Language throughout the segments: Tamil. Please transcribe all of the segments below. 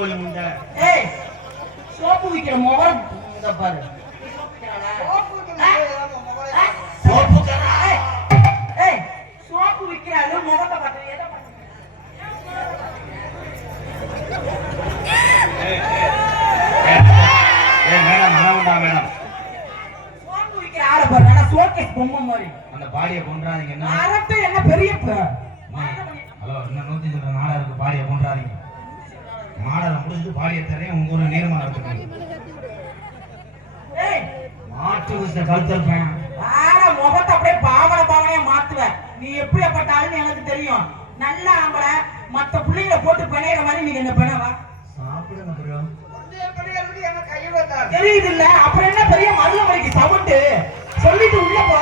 கோழி முண்டை. ஏய் சோப்பு விக்கிற முகம் இத பாரு. சோப்பு கடை. ஏய் சோப்பு விக்கிறாரு முகத்தை பாரு. எதை பாரு? Madam மனமுண்டா madam. சோப்பு விக்கிற ஆளை பாரு. நான் சோகேஸ் பொம்மை மாதிரி. அந்த பாடியை கொன்றாதீங்க. என்ன அரட்ட என்ன பெரிய ஹலோ இன்னும் 100 நாடா இருக்கு. பாடியை கொன்றாதீங்க. மாடலை முடிஞ்சு பாடியை தரேன். உங்க ஊர்ல நேர்மாடல் இருக்கு. ஏய் மாட்டு விஷயம் கழுத்திருப்பேன். ஆனா முகத்தை அப்படியே பாவனையா மாத்துவேன். நீ எப்படிப்பட்டாலும் எனக்கு தெரியும். நல்லா நம்மள மத்த பிள்ளைங்களை போட்டு பிணையிற மாதிரி நீங்க என்ன பிணவா சாப்பிடுங்க ப்ரோ. தெரியுது இல்ல? அப்புறம் என்ன பெரிய மதுமலைக்கு சவுண்டு சொல்லிட்டு உள்ள போ.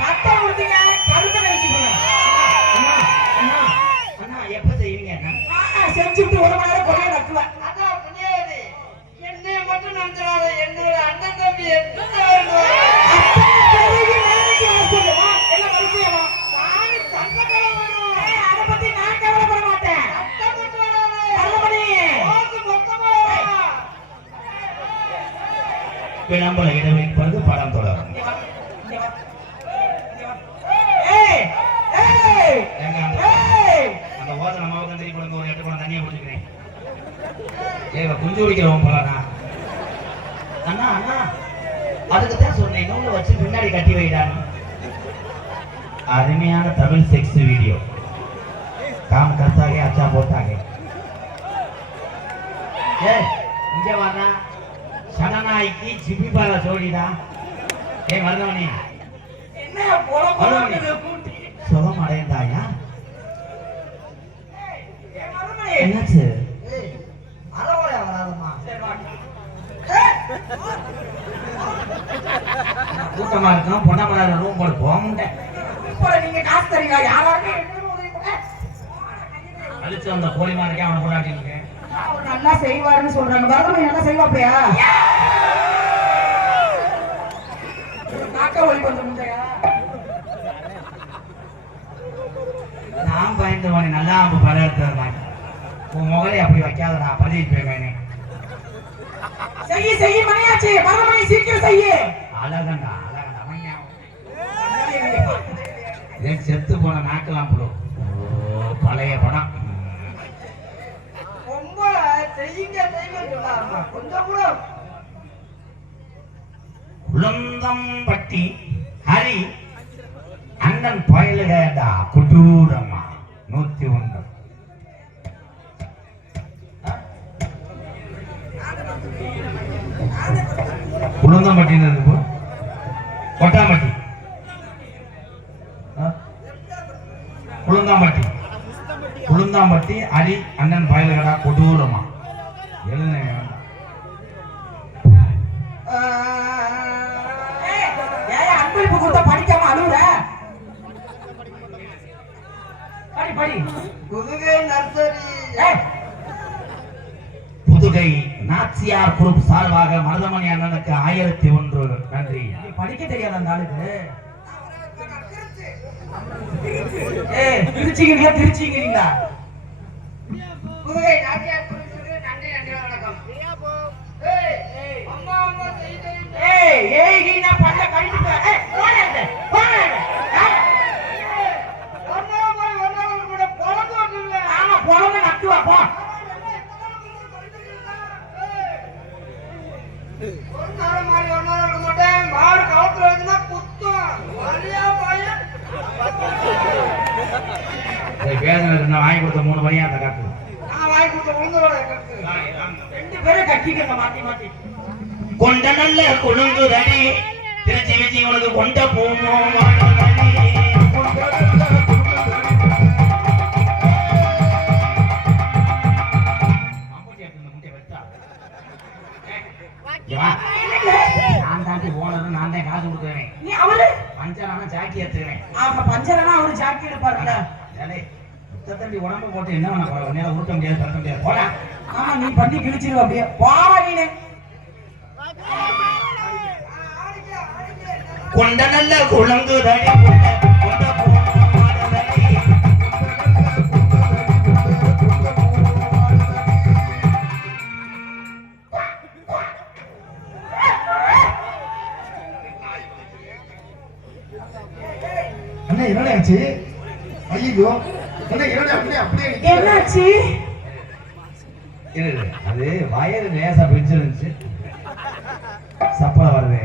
சத்தம் கொடுத்தீங்க கருத்தை நினைச்சுக்கோங்க. அண்ணா எப்ப செய்வீங்க? செஞ்சுட்டு ஒரு மணி நேரம் கொலையை நக்குவேன். என்னைய மட்டும் நினைச்சாத என்னோட அண்ணன் தம்பி விளம்பர இடைவெளிப்பது படம் தொடரும். அந்த ஓசனை மாவட்டம் தெரிய கொடுங்க. ஒரு 8 குடம் தண்ணியை குடிச்சுக்கிறேன். குஞ்சு குடிக்கிறவன் போலனா அண்ணா அண்ணா அதுக்குதான் சொன்னேன். நூலை வச்சு பின்னாடி கட்டி வைடான்னு. அருமையான தமிழ் செக்ஸ் வீடியோ. काम करता है अच्छा बोलता है. இங்க வாடா. சனநாய்க்கு ஜிபி பால ஜோடிடா. மருதமணி என்ன போல கூட்டி சுகம் அடைந்தாயா? என்னாச்சு? அறவரையா வராதம்மா. கூட்டமா இருக்கும். பொண்ணாம ரூம் போட்டு போக முடியல. நீங்க காசு தரீங்க யாராவது அழிச்சு அந்த கோழிமா இருக்கேன். அவனை கொண்டாட்டிருக்கேன். நல்லா செய்வாருன்னு சொல்றாங்க. வரதமணி நல்லா செய்வாப்பையா? நாக்க ஒளி கொஞ்சம் முந்தையா நான் பயந்து போனேன். நல்லா அவங்க பல எடுத்துறேன். உன் முகலை அப்படி வைக்காதடா. பதிவு போயிருவேனே. செய்ய செய்ய மணியாச்சு. வரதமணி சீக்கிரம் செய்ய. அழகண்டா அழகண்டா. செத்து போன நாக்கலாம் ப்ரோ. பழைய படம். ரொம்ப செய்யுங்க செய்யுங்க கொஞ்சம் கூட. உளுந்தம்பட்டி ஹரி அண்ணன் பயலுகடா குடூரமா 101. உளுந்தம்பட்டின்னு இருக்கு. கொட்டாம்பட்டி உளுந்தாம்பட்டி உளுந்தாம்பட்டி அடி அண்ணன் பயலுகடா கொடூரமா. எழுதுங்க. அன்பளிப்பு கொடுத்தா படிக்காம அழுவுற. படி படி. புதுகை நர்சரி. புதுகை நாச்சியார் குரூப் சார்பாக மருதமணி அண்ணனுக்கு 1001 நன்றி. படிக்க தெரியாத அந்த ஆளுக்கு. திருச்சிங்கிறீங்களா? புதுகை நாச்சியார் குரூப்புக்கு நன்றி நன்றி வணக்கம். அம்மா அம்மா ஏய் ஏய் நீ நான் பண்ண கழிச்சு போ. ஏய் போடா போடா. ஆமா போறவங்க நட்டுவா போ. ஒரு நாள் மாதிரி ஒரு நாள் இருக்க மாட்டேன். மாடு கவுத்துல வச்சுனா குத்தம் வலியா பையன். வேதனை இருந்தா வாங்கி கொடுத்த 3 பையன் அந்த காட்டு. நான் வாங்கி கொடுத்த உளுந்தோட கட்டு. 2 பேரும் கட்டிக்கங்க மாத்தி மாத்தி. கொண்ட நல்ல குழுங்குதடி திருச்சி வச்சு உனக்கு கொண்ட போமோ. நான் தாண்டி போனது நான் தான் காசு கொடுக்குறேன். நீ அவரு பஞ்சரானா ஜாக்கி எடுத்துக்கிறேன். அவங்க பஞ்சரனா அவரு ஜாக்கி எடுப்பாருல. தம்பி உடம்பு போட்டு என்ன பண்ண உருட்ட முடியாது பறக்க முடியாது. போடா. ஆமா நீ பண்ணி கிழிச்சிருவ அப்படியே. போடா நீனு. கொண்ட நல்ல குழங்குதடி கொண்ட அண்ணா என்னடா ஆச்சு? ஐயோ அண்ணா என்னடா அப்படியே நிக்கிறீங்க? என்னாச்சு? இரு, அது வயறு லேசா பிடிச்சிருந்துச்சு, சப்பளம் வருது.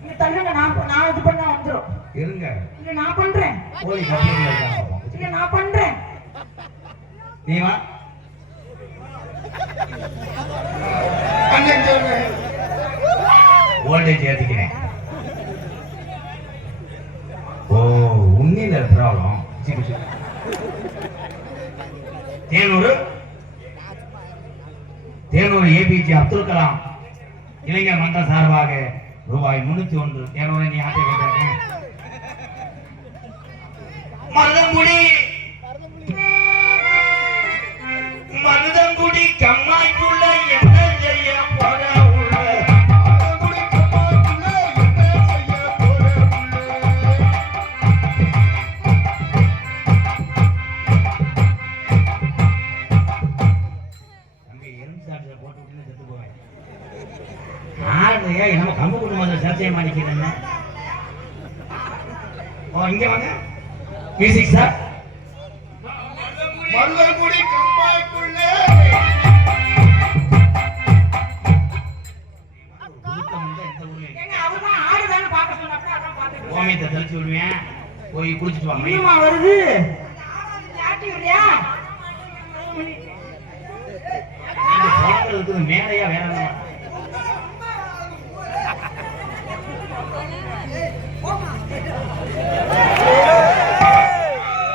நீங்க தள்ளுங்க, நான் இது பண்ணா வந்துரும். இருங்க, இல்ல நான் பண்றேன். கோழி கட்டில இருக்காங்க. இல்ல நான் பண்றேன். நீ வா. அண்ணா சொல்றேன். வோல்டேஜ் ஏத்திக்கிறேன். ஓ, உன்னில ப்ராப்ளம். தேனூர் ஏபிஜே அப்துல் கலாம் இளைஞர் மன்ற சார்பாக ரூபாய் 301. தேனூரை நீ ஆட்டை கேட்டாங்க. மருதங்குடி கம்மாய்க்குள்ள என்ன செய்ய போற உள்ள? மருதங்குடி கம்மாய்க்குள்ள என்ன செய்ய போற உள்ள? தம்பி எறும்பு சாப்பிட போட்டு விட்டு செத்து போவேன். ஆடுறியா நம்ம கம்பு குடும்பத்தில் சர்ச்சையை மாட்டிக்கிறேன். ஓ, இங்க வாங்க. Music sir. மருதங்குடி கம்மாய்க்குள்ள ஏங்க அவர்தான் ஆடுதானே பார்க்க சொன்னாப்ல, அதான் பார்த்துட்டு. ஓமியத்தை தெளிச்சு விடுவேன். போய் குளிச்சுட்டு வாங்க. இன்னுமா வருது? ஆட்டி விடுறியா? நீங்க பிறக்கிறதுக்கு மேலையா வேற என்ன?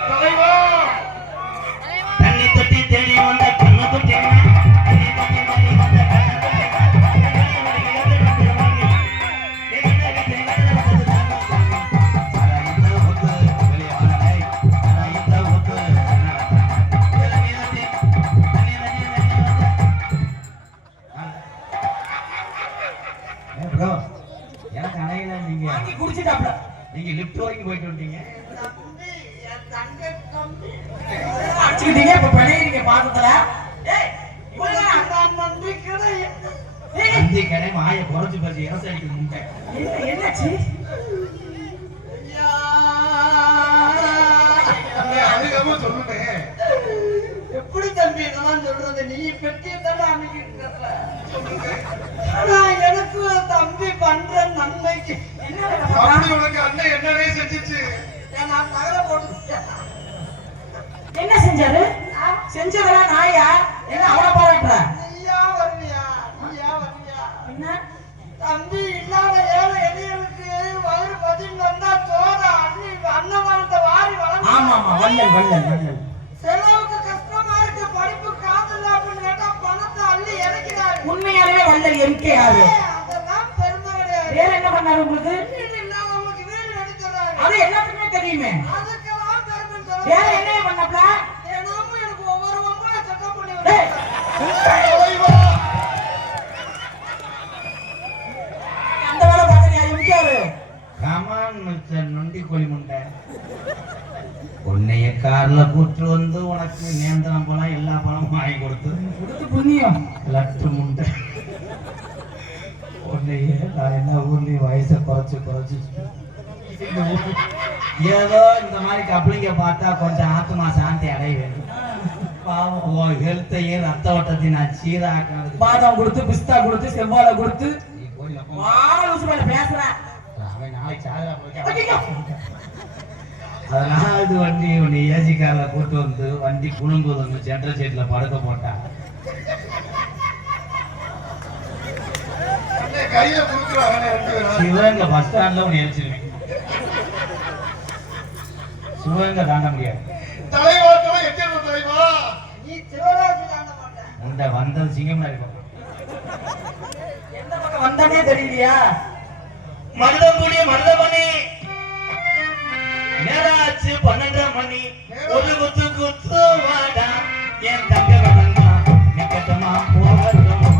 தலைவா தண்ணி தொட்டி தேடி வந்த கண்ணு தொட்டி தண்ணி தொட்டி தேடி வந்த கண்ணு எனக்கு அணையில நீங்க வாங்கி குடிச்சிட்டாப்ல. நீங்க லிப்ட் வரைக்கும் போயிட்டு வந்தீங்க. அடிச்சுக்கிட்டீங்க, இப்ப பிணையிறீங்க பாத்தத்துல. ஏய், இவ்வளவுதானா? ஏய், அந்தி கடை மாய குறைச்சு பச்சு இறச அடிக்க முட்டை. என்னாச்சு? அதுக்காக சொல்லுங்க. எப்படி தம்பி இதெல்லாம் சொல்றது? நீ பெட்டியை தானே அமைக்கிட்டு இருக்க. ஆனா எனக்கு தம்பி பண்ற நன்மைக்கு அப்படி உனக்கு அண்ணன் என்னன்னே செஞ்சுச்சு. நான் தகர போட்டுட்டேன். என்ன செஞ்சாரு? செஞ்சதெல்லாம் நாயா? என்ன அவனை பாராட்டுற? நீயா வருவியா? நீயா வருவியா? என்ன? தம்பி இல்லாத ஏழை எளியருக்கு வயிறு பதில் வந்தா சோற அள்ளி அன்னதானத்தை வாரி வளர்ந்து ஆமா ஆமா, வள்ளல். செலவுக்கு கஷ்டமா இருக்கு, படிப்பு காதல் அப்படின்னு கேட்டா பணத்தை அள்ளி இறக்கிறாரு. உண்மையாலுமே வள்ளல் எம்கேஆர். அதெல்லாம் பெருமை கிடையாது. வேற என்ன பண்ணாரு உங்களுக்கு? வீடு இல்லாதவங்களுக்கு வீடு கட்டி தர்றாரு. அது எல்லாத்துக்குமே தெரியுமே. அதுக்கெல்லாம் பெருமை வேற சொல்றாரு. என்ன பண்ணப்பல? தினமும் எனக்கு ஒவ்வொரு ஒவ்வொரு செட்டப் பண்ணி டேய், வருவாரு. அந்த வேலை பாக்குறியா எம்கேஆர்? கமான் மிஸ்டர் நொண்டி கோழி முண்டை. உன்னைய கார்ல கூட்டு வந்து உனக்கு நேந்திரம் பழம் எல்லா பழமும் வாங்கி கொடுத்து கொடுத்து புண்ணியம். லட்டு முண்டை. உன்னைய நான் என்ன ஊர்லயும் வயசை குறைச்சு ஏதோ இந்த மாதிரி கப்ளிங்க பார்த்தா கொஞ்சம் ஆத்மா சாந்தி அடைவேன். பாவம் உன் ஹெல்த்தையும் ரத்த ஓட்டத்தையும் நான் சீராக்கிறதுக்கு பாதாம் கொடுத்து, பிஸ்தா கொடுத்து, செவ்வாழை கொடுத்து, நீ கோயில போ. வாழை மேல பேசுறேன். அவன் நாளைக்கு சாதா போய் அதனால இது வண்டி உன்னை ஏசி கார்ல கூட்டு வந்து வண்டி குழுங்குவது வந்து ஜென்ரல் சீட்ல படுக்க போட்டான். அண்ணன் கையில குடுக்குறாங்க ரெண்டு பேரும். சிவகங்கை பஸ் ஸ்டாண்ட்ல உன்னை எரிச்சிருவேன். சிவகங்கை தாண்ட முடியாது. தலைவா எத்தனை தலைவா? நீ சிவராஜி தாண்ட மாட்டேன். உண்ட வந்தது சிங்கம்னாரி பக்கம். எந்த பக்கம் வந்தானே தெரியலையா? மருதமணி நேராச்சு 12 மணி. ஒரு குத்து வாடா என் தங்க கடந்தா நிக்கட்டமா போகட்டுமா.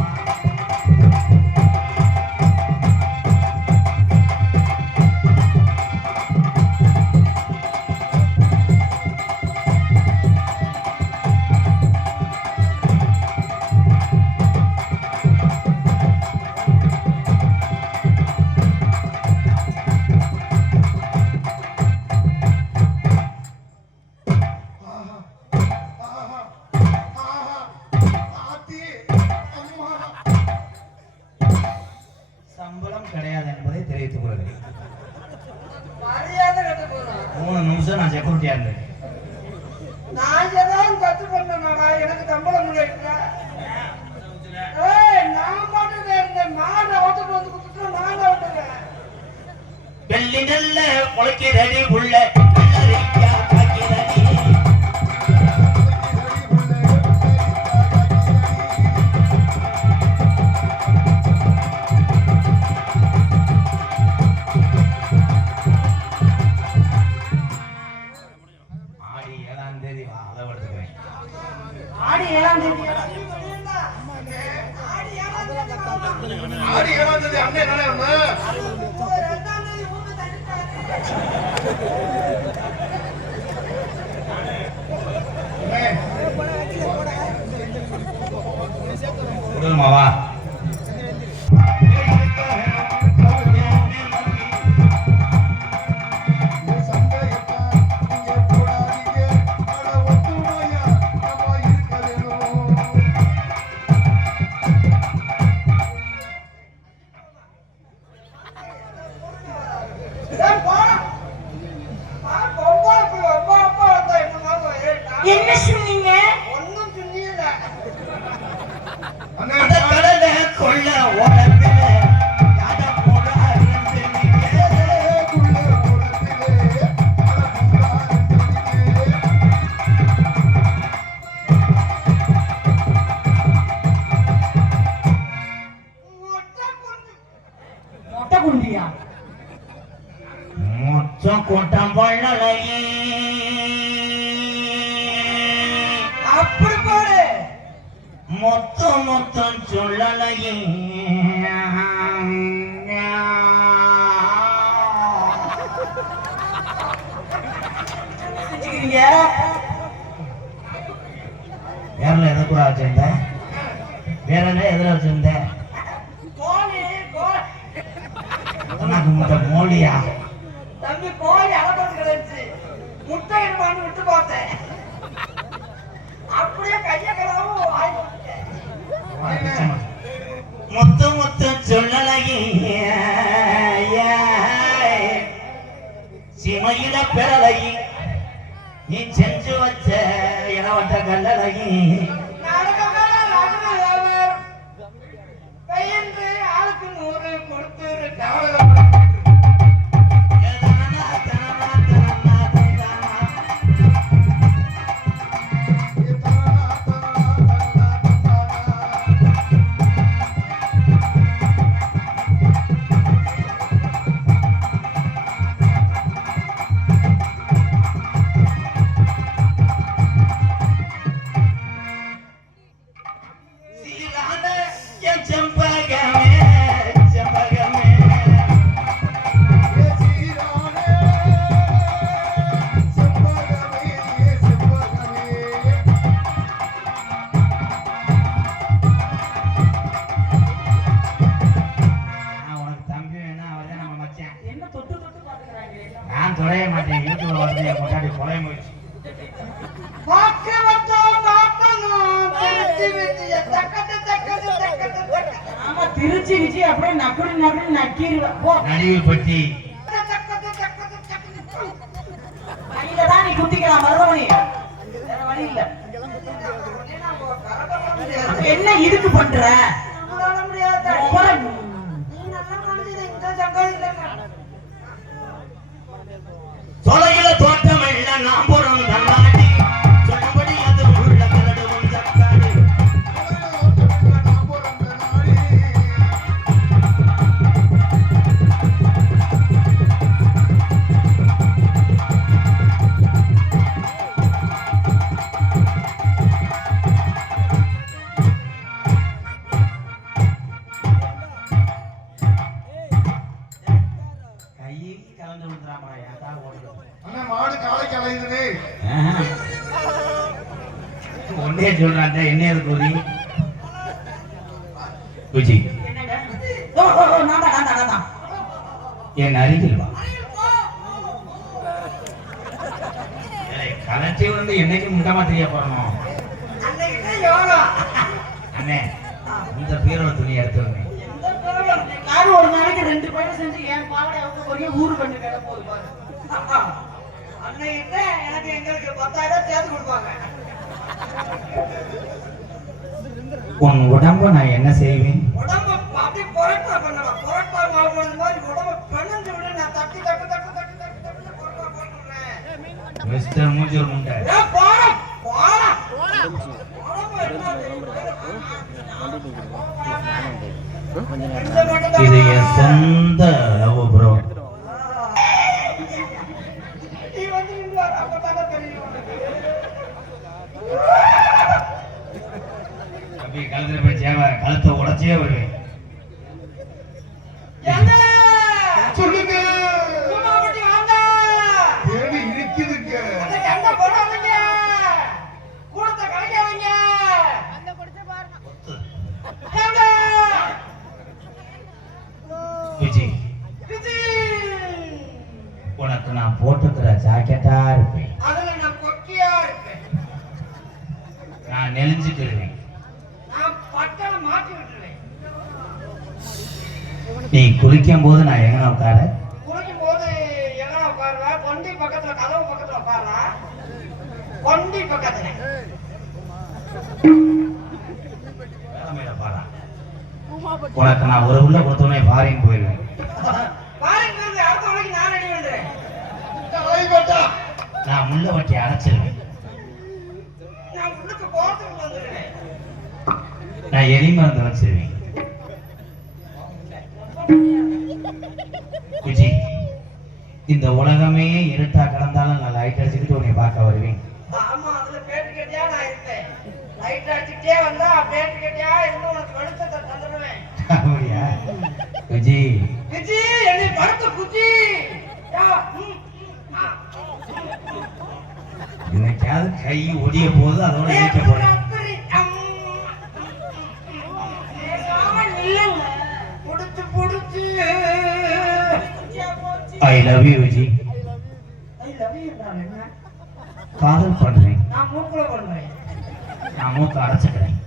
சம்பளம் கிடையாது என்பதை தெரிவித்துக் கொள்கிறேன். மரியாதை கட்டு போறோம். 3 நிமிஷம் நான் செக்யூரிட்டியா இருந்தேன். நான் ஏதாவது தப்பு பண்ணேனா? எனக்கு சம்பளம் கிடைக்கல. நான் பாட்டுக்கு இருந்தேன். மாலை ஓட்டுட்டு வந்து கொடுத்துட்டு நான் ஓட்டுறேன். வெள்ளி நல்ல முளைக்கிறடி உள்ள வெள்ளரிக்கா காய்க்கிறடி. ஆடி 7ஆம் தேதி வா, அளவெடுத்துக்கிறேன். ஆடி 7ஆம் தேதி ஆடி 7ஆம் தேதி அண்ணே என்னடா ஒண்ணு? விடுமாவா? என்ன சொன்னீங்க? ஒன்னும் சொன்னீங்க. அண்ணே அந்த கடலை கொள்ள ஓரத்துல யாட போட அருந்து மொட்டை குண்டியா? மொத்தம் கூட்டம் பண்ணலையே. அப்படி போடு. மொத்தம் சொல்லலையே. செஞ்சுக்கிறீங்க. வேறல எதை கூட வச்சிருந்த? வேறல எதுல வச்சிருந்த? கோழி கோழி உனக்கு முட்டை மோடியா? தம்பி கோழி அலப்பட்டு கிடந்துச்சு. முட்டை எடுப்பான்னு விட்டு பார்த்தேன். அப்படியே கைய கலவும் வாய் போட்டுட்டேன். மொத்தம் சொல்லலையே. சிமையில பெறலையே. நீ செஞ்சு வச்ச இனவட்ட கல்லலையே. கையென்று ஆளுக்கு 100 கொடுத்துருக்கா. நான் தொடைய மாட்டேன். யூடியூப்ல வந்து என் முன்னாடி கொலை முயற்சி. ஆமா, திருச்சி விஜய் அப்படியே நக்குடி நக்கிடுவா. நடிவு பற்றி கையில தான் நீ குத்திக்கலாம் மருதமணி. வேற வழி இல்ல. அப்ப என்ன இதுக்கு பண்ற? தொலையில தோட்டம் இல்ல நாம் போறோம் தள்ளாடி. சொன்னபடி அது உள்ள கலடுவும் தக்காடி. கைக்கு கலந்து விடுறாமா ஏதா ஓடுது. அண்ணே மாடு காலைக்கு அலையுதுனே. ஒன்னே சொல்றாங்க என்ன கூறி குஜி என்னங்க? ஓ நான்தான். என் அருகில் வா. கலச்சி வந்து என்னைக்கு முட்டமா தெரிய போறணும். அண்ணே இந்த பீரோட துணி எடுத்து ஏதாவது ஒரு நாளைக்கு 2 பையன் செஞ்சு என் பாவடை அவங்க ஒரே ஊரு பண்ணி கேட போகுது பாரு. அன்னைக்கு எனக்கு எங்களுக்கு 10,000 சேர்த்து கொடுப்பாங்க. உன் உடம்ப நான் என்ன செய்வேன்? உடம்ப அப்படியே புரட்டா பண்ணலாம். புரட்டா மாவு பண்ண மாதிரி உடம்ப பிணைஞ்சு விட நான் தட்டி தட்டு தட்டு தட்டு தட்டு தட்டு புரட்டா போட்டுறேன். மிஸ்டர் மூஞ்சூர் முண்டை, போடா போடா இது என் சொந்த லவ் ப்ரோ. நீ வந்து இங்க வர அப்பதானே தெரியும் உனக்கு. அப்படியே கழுத்துல போய் கழுத்தை உடைச்சே வருவேன். என்ன சொல்லுங்க. குமாவட்டி வாங்க. தேடி இருக்குதுங்க. அந்த கண்ட போடாதீங்க. கூடத்தை கலைக்காதீங்க. ஏங்க விஜய், விஜி உனக்கு நான் போட்டுக்கிற ஜாக்கெட்டா இருப்பேன். அதுல நான் கொக்கியா இருப்பேன். நான் நெளிஞ்சுக்கிடுவேன். நான் பட்டனை மாட்டி விட்டுருவேன். நீ குளிக்கும் போது நான் எங்க உட்கார? குளிக்கும் போது எங்க உட்காருவ? கொண்டி பக்கத்துல, கதவு பக்கத்துல உட்காருவா. கொண்டி பக்கத்துல. உனக்கு நான் ஒரு உள்ள கொடுத்தோடனே ஃபாரின் போயிடுவேன். பாருங்க அடுத்த உலகி நான் ரெடி பண்றேன். நான் முள்ள வட்டி அடைச்சிருவேன். நான் உள்ளுக்கு போறதுக்கு வந்துடுவேன். நான் எலி மருந்து வச்சிருவேன். விஜி, இந்த உலகமே இருட்டா கடந்தாலும் நான் லைட் அடிச்சுக்கிட்டு உன்னை பார்க்க வருவேன். ஆமா, அதுல பேட்டு கட்டியா நான் இருப்பேன். லைட் அடிச்சுட்டே வந்தா பேட்டு கட்டியா இருந்து உனக்கு வெளிச்சத்தை தந்துடுவேன். அப்படியா? விஜி, விஜி என்னை படுத்த குச்சி. இன்னைக்காவது கை ஒடிய போது அதோட இணைக்க போறேன். புடிச்சு புடிச்சு I love you Viji. I love you. நான் என்ன? காதல் பண்றேன். நான் மூக்குல பண்றேன். நான் மூக்க அடைச்சுக்கிறேன்.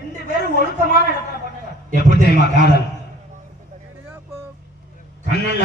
2 பேரும் ஒழுக்கமான இடத்துல பண்ணுங்க. எப்படி தெரியுமா காதல்? கண்ணல்ல